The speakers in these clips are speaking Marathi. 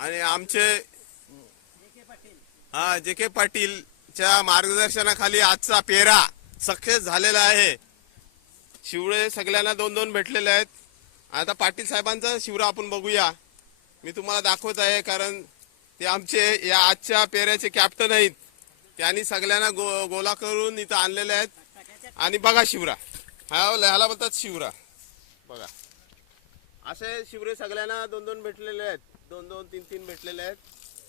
आणि आमचे जे के पाटीलच्या मार्गदर्शनाखाली आजचा पेरा सक्सेस झालेला आहे। शिवरे सगळ्यांना 2-2 भेटलेले आहेत। आता पाटील साहेबांचा शिवरा आपण बघूया। मी तुम्हाला दाखवत आहे कारण ते आमचे या आजच्या पेऱ्याचे कॅप्टन आहेत। त्यांनी सगळ्यांना गोला करून इथं आणलेले आहेत। आणि बघा शिवरा, ह्याला बोलतात शिवरा। बघा असे शिवरे सगळ्यांना 2-2 भेटलेले आहेत, 2-2 3-3 भेटलेले आहेत।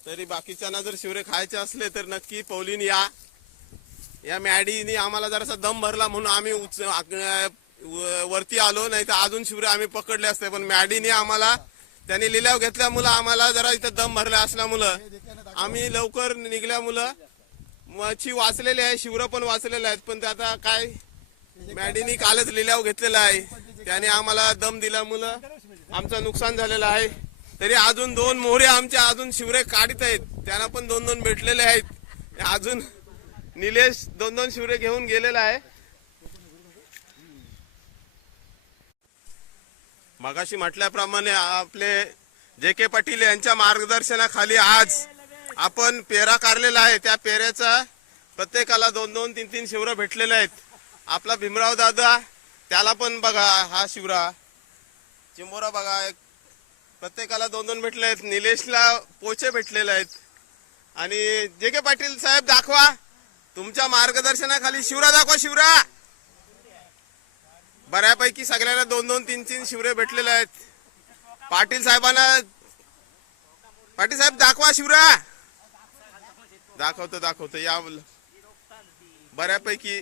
तरी बाकीच्यांना जर शिवरे खायचे असले तर नक्की पौलीन या मॅडीने आम्हाला जरासा दम भरला म्हणून आम्ही वरती आलो, नाही तर अजून शिवरे आम्ही पकडले असते। पण मॅडीने आम्हाला त्यांनी लिलाव घेतल्यामुळं आम्हाला जरा इथं दम भरला असल्यामुळं आम्ही लवकर निघल्यामुळं मच्छी वाचलेली आहे, शिवरं पण वाचलेले आहेत। पण ते आता काय मॅडीने कालच लिलाव घेतलेला आहे, त्याने आम्हाला दम दिल्यामुळं आमचं नुकसान झालेलं आहे। तरी अजून 2 मोहरे आमचे अजून शिवरे काढत आहेत, त्यांना पण 2-2 भेटलेले आहेत। अजून निलेश 2-2 शिवरे घेऊन गेलेला आहे। मगाशी म्हटल्याप्रमाणे आपले जे के पाटील यांच्या मार्गदर्शनाखाली आज आपण पेरा काढलेला आहे। त्या पेऱ्याचा प्रत्येकाला 2-2 3-3 शिवरा भेटलेले आहेत। आपला भीमराव दादा त्याला पण बघा हा शिवरा, चिंबोरा बघा, प्रत्येकाला 2-2 भेटले आहेत। निलेशला पोचे भेटलेले आहेत। आणि जे के पाटील साहेब दाखवा तुमच्या मार्गदर्शनाखाली शिवरा, दाखवा शिवरा। बऱ्यापैकी सगळ्यांना 2-2 3-3 शिवरे भेटलेले आहेत। पाटील साहेबांना, पाटील साहेब दाखवा शिवरा। दाखवतो या बऱ्यापैकी